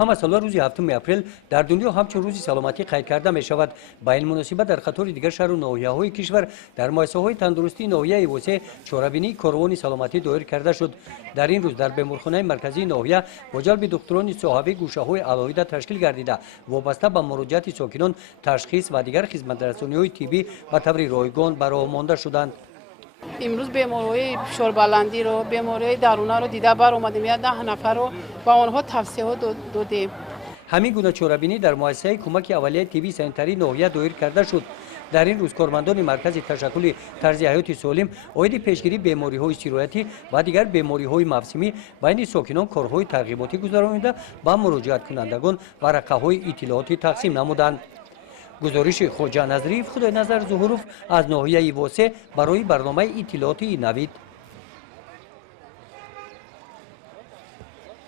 همساله روز 7 اپریل در دنیا همچون روز سلامتی قید کرده می شود. با این مناسبت در خطور دیگر شهر و ناحیه‌های کشور در مؤسسه‌های تندرستی ناحیه وسه چهاربینی کاروان سلامتی دایر کرده شد. در این روز در بیمارخانه مرکزی ناحیه با جلب دکتران صاحب گوشه‌های علایده تشکیل گردیده وابسته به مراجعت ساکنان تشخیص و دیگر خدمت‌رسانی‌های طبی به طور رایگان برآورده شدند. امروز بیماری‌های فشار بلندی رو بیماری‌های درونه رو دیده بر اومدیم. 10 نفر رو با آنها توصیه دادیم. همین گونه چهاربینی در مؤسسه کمک اولیه طبی سنتری ناحیه دایر کرده شد. در این روز کارمندان مرکز تشکل طرز حیات سالم عاید پیشگیری بیماری‌های سیرایتی و دیگر بیماری‌های موسمی بین ساکنان کارهای ترغیباتی گذرانیده با مراجعت کنندگان ورقه‌های اطلاعاتی تقسیم نمودند. گزارش خواجه نظریف خدای نظر ظهوروف از ناحیه واسه برای برنامه اطلاعاتی نوید.